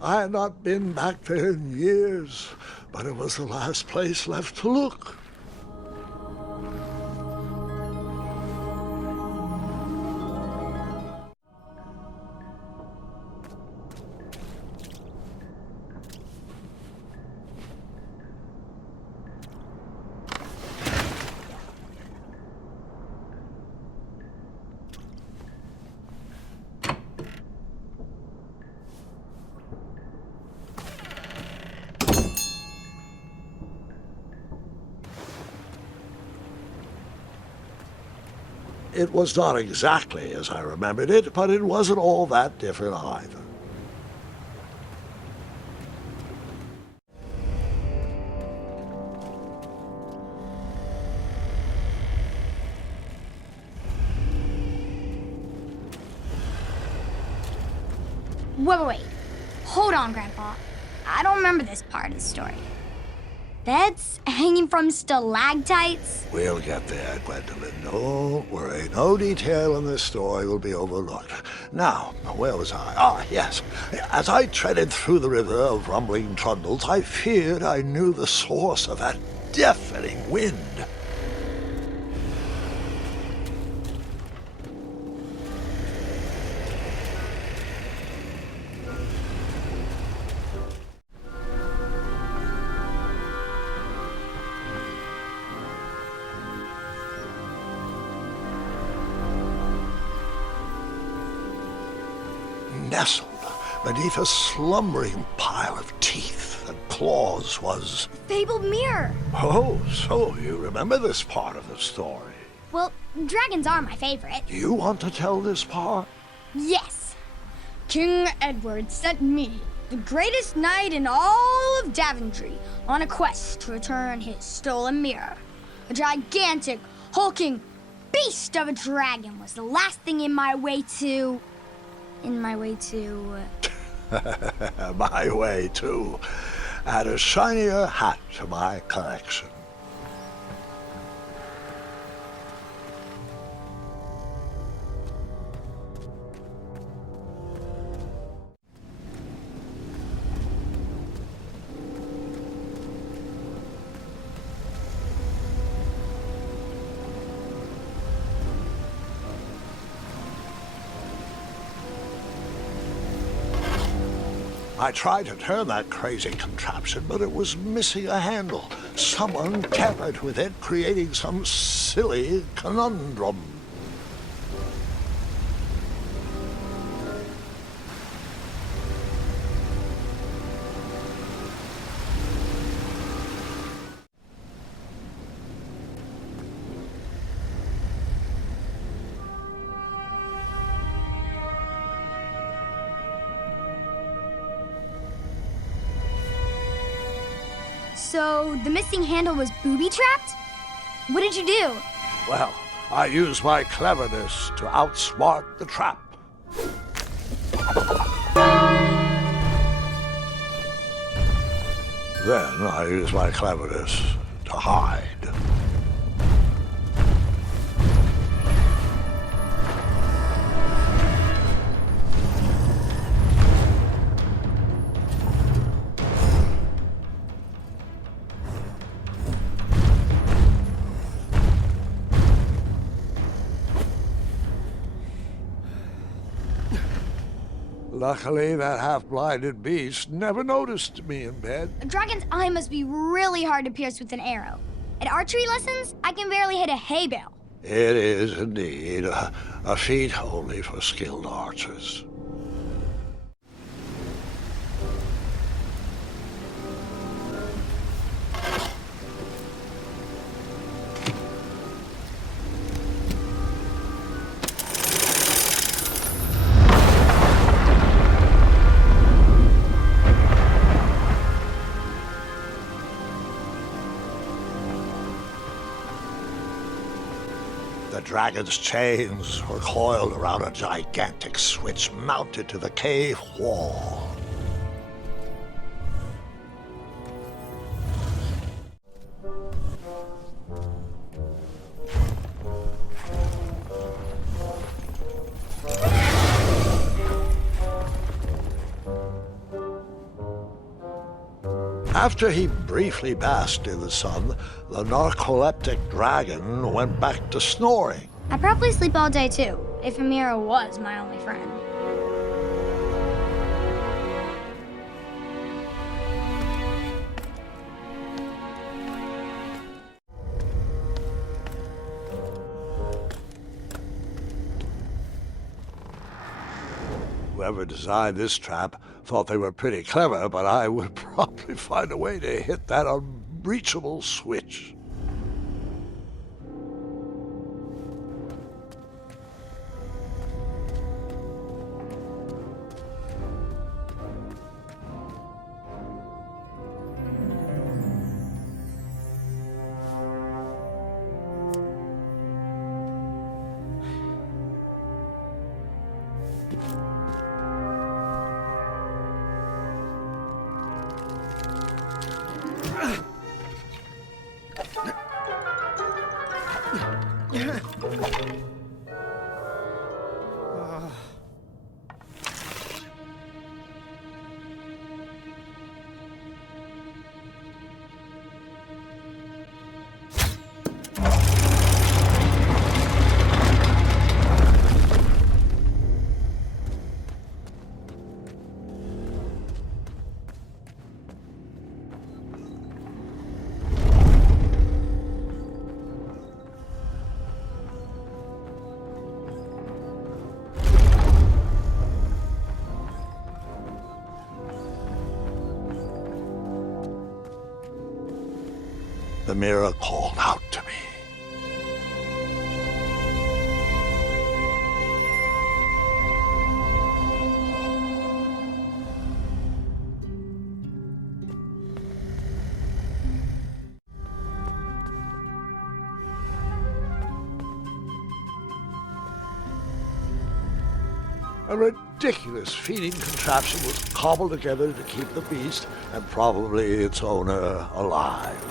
I had not been back there in years, but it was the last place left to look. It was not exactly as I remembered it, but it wasn't all that different either. Wait. Hold on, Grandpa. I don't remember this part of the story. Beds hanging from stalactites? We'll get there, Gwendolyn. Don't worry. No detail in this story will be overlooked. Now, where was I? Ah, yes. As I treaded through the river of rumbling trundles, I feared I knew the source of that deafening wind. Nestled beneath a slumbering pile of teeth and claws was... Fabled mirror. Oh, so you remember this part of the story. Well, dragons are my favorite. Do you want to tell this part? Yes. King Edward sent me, the greatest knight in all of Daventry, on a quest to return his stolen mirror. A gigantic, hulking beast of a dragon was the last thing in my way to... My way to add a shinier hat to my collection. I tried to turn that crazy contraption, but it was missing a handle. Someone tampered with it, creating some silly conundrum. So, the missing handle was booby-trapped? What did you do? Well, I used my cleverness to outsmart the trap. Then I used my cleverness to hide. Luckily, that half-blinded beast never noticed me in bed. A dragon's eye must be really hard to pierce with an arrow. At archery lessons, I can barely hit a hay bale. It is indeed a feat only for skilled archers. The dragon's chains were coiled around a gigantic switch mounted to the cave wall. After he briefly basked in the sun, the narcoleptic dragon went back to snoring. I'd probably sleep all day too, if Amira was my only friend. Whoever designed this trap thought they were pretty clever, but I would probably find a way to hit that unreachable switch. The mirror called out to me. A ridiculous feeding contraption was cobbled together to keep the beast and probably its owner alive.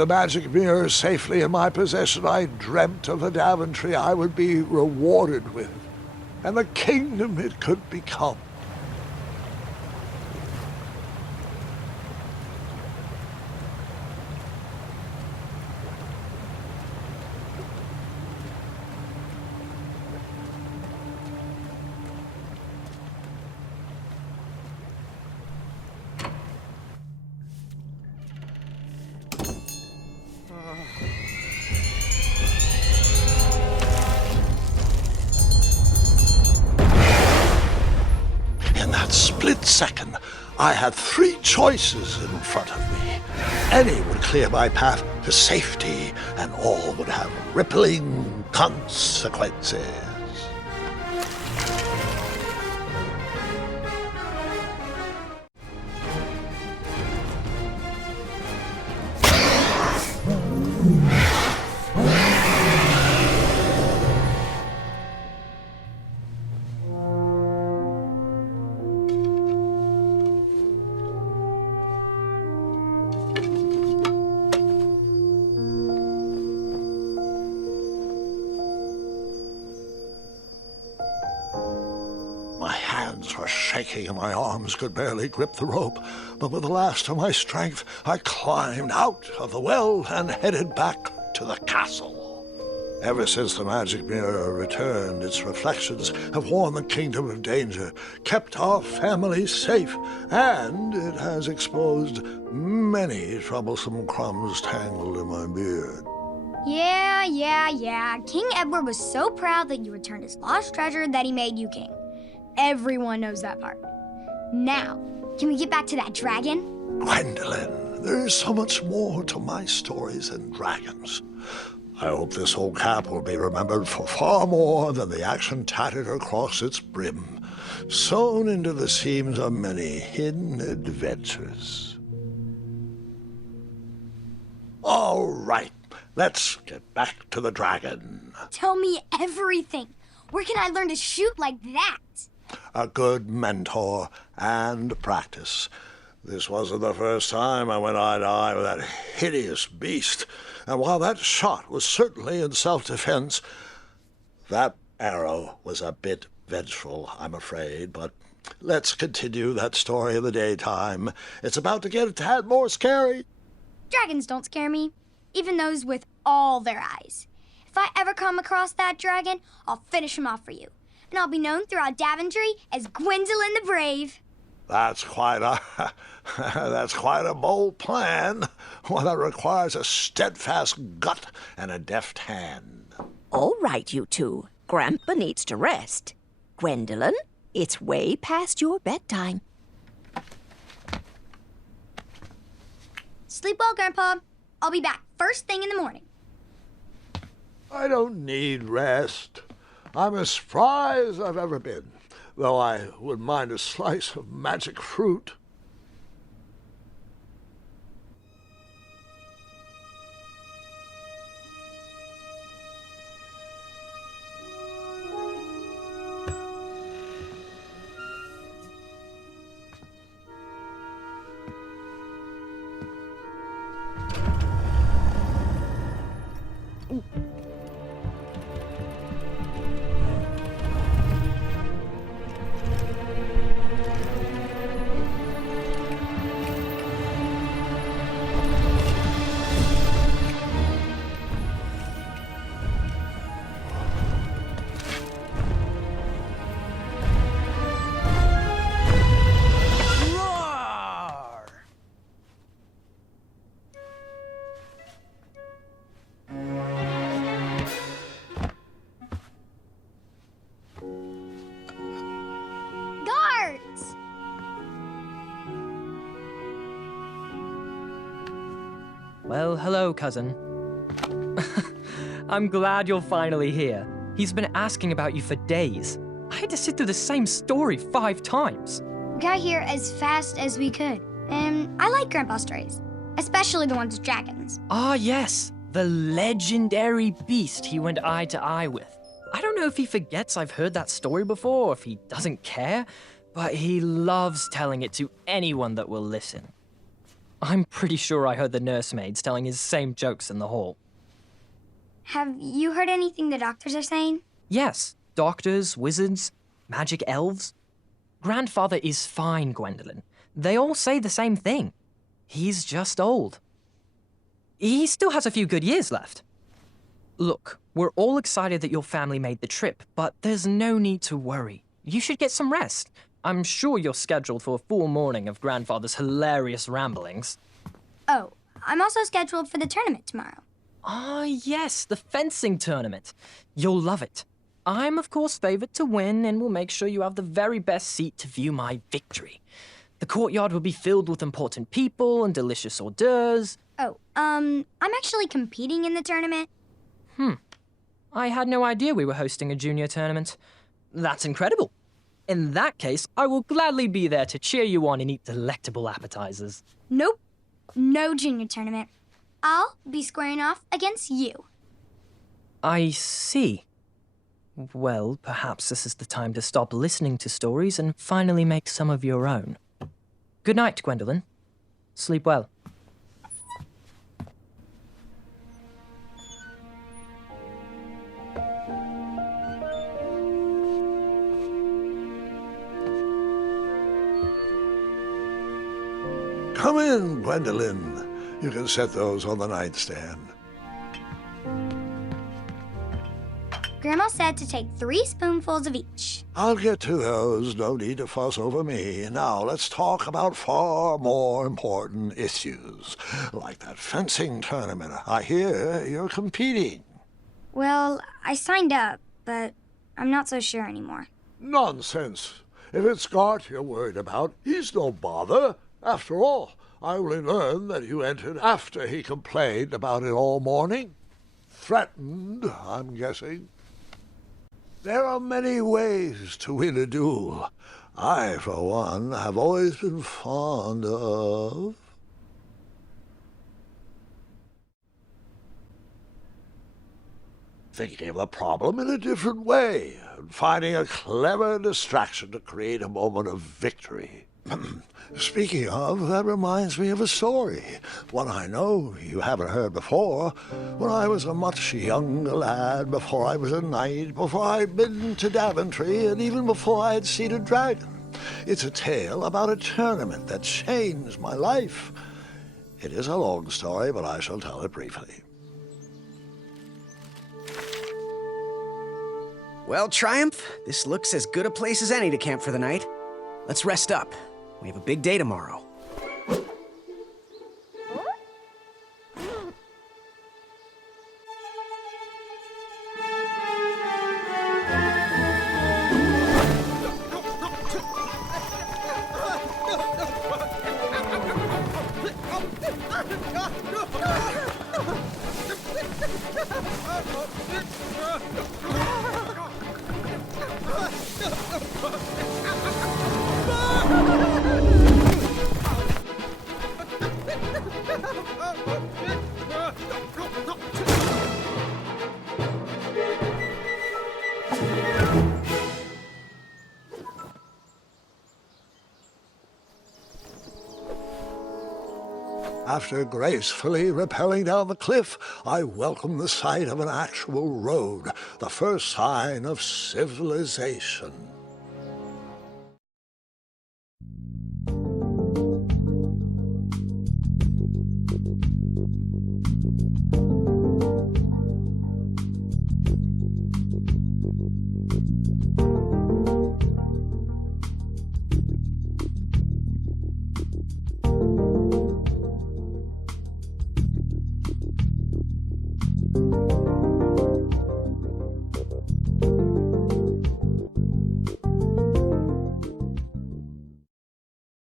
the magic mirror safely in my possession, I dreamt of the Daventry I would be rewarded with, and the kingdom it could become. In that split second, I had three choices in front of me. Any would clear my path to safety, and all would have rippling consequences. My hands were shaking and my arms could barely grip the rope, but with the last of my strength, I climbed out of the well and headed back to the castle. Ever since the magic mirror returned, its reflections have warned the kingdom of danger, kept our family safe, and it has exposed many troublesome crumbs tangled in my beard. Yeah. King Edward was so proud that you returned his lost treasure that he made you king. Everyone knows that part. Now, can we get back to that dragon? Gwendolyn, there is so much more to my stories than dragons. I hope this old cap will be remembered for far more than the action tattered across its brim, sewn into the seams of many hidden adventures. All right, let's get back to the dragon. Tell me everything. Where can I learn to shoot like that? A good mentor and practice. This wasn't the first time I went eye to eye with that hideous beast, and while that shot was certainly in self-defense, that arrow was a bit vengeful, I'm afraid, but let's continue that story in the daytime. It's about to get a tad more scary. Dragons don't scare me, even those with all their eyes. If I ever come across that dragon, I'll finish him off for you. And I'll be known throughout Daventry as Gwendolyn the Brave. That's quite a bold plan, one that requires a steadfast gut and a deft hand. All right, you two. Grandpa needs to rest. Gwendolyn, it's way past your bedtime. Sleep well, Grandpa. I'll be back first thing in the morning. I don't need rest. I'm as spry as I've ever been, though I wouldn't mind a slice of magic fruit. Guards! Well, hello, cousin. I'm glad you're finally here. He's been asking about you for days. I had to sit through the same story 5 times. We got here as fast as we could. And I like Grandpa's stories, especially the ones with dragons. Ah, yes, the legendary beast he went eye to eye with. I don't know if he forgets I've heard that story before or if he doesn't care, but he loves telling it to anyone that will listen. I'm pretty sure I heard the nursemaids telling his same jokes in the hall. Have you heard anything the doctors are saying? Yes, doctors, wizards, magic elves. Grandfather is fine, Gwendolyn. They all say the same thing. He's just old. He still has a few good years left. Look, we're all excited that your family made the trip, but there's no need to worry. You should get some rest. I'm sure you're scheduled for a full morning of Grandfather's hilarious ramblings. Oh, I'm also scheduled for the tournament tomorrow. Ah, yes, the fencing tournament. You'll love it. I'm, of course, favored to win, and will make sure you have the very best seat to view my victory. The courtyard will be filled with important people and delicious hors d'oeuvres. Oh, I'm actually competing in the tournament. I had no idea we were hosting a junior tournament. That's incredible. In that case, I will gladly be there to cheer you on and eat delectable appetizers. Nope, no junior tournament. I'll be squaring off against you. I see. Well, perhaps this is the time to stop listening to stories and finally make some of your own. Good night, Gwendolyn. Sleep well. Come in, Gwendolyn. You can set those on the nightstand. Grandma said to take 3 spoonfuls of each. I'll get to those. No need to fuss over me. Now, let's talk about far more important issues, like that fencing tournament. I hear you're competing. Well, I signed up, but I'm not so sure anymore. Nonsense. If it's Scott you're worried about, he's no bother. After all, I only learned that you entered after he complained about it all morning. Threatened, I'm guessing. There are many ways to win a duel. I, for one, have always been fond of... thinking of the problem in a different way, and finding a clever distraction to create a moment of victory. Speaking of, that reminds me of a story, one I know you haven't heard before. When I was a much younger lad, before I was a knight, before I'd been to Daventry, and even before I had seen a dragon. It's a tale about a tournament that changed my life. It is a long story, but I shall tell it briefly. Well, Triumph, this looks as good a place as any to camp for the night. Let's rest up. We have a big day tomorrow. After gracefully rappelling down the cliff, I welcomed the sight of an actual road, the first sign of civilization.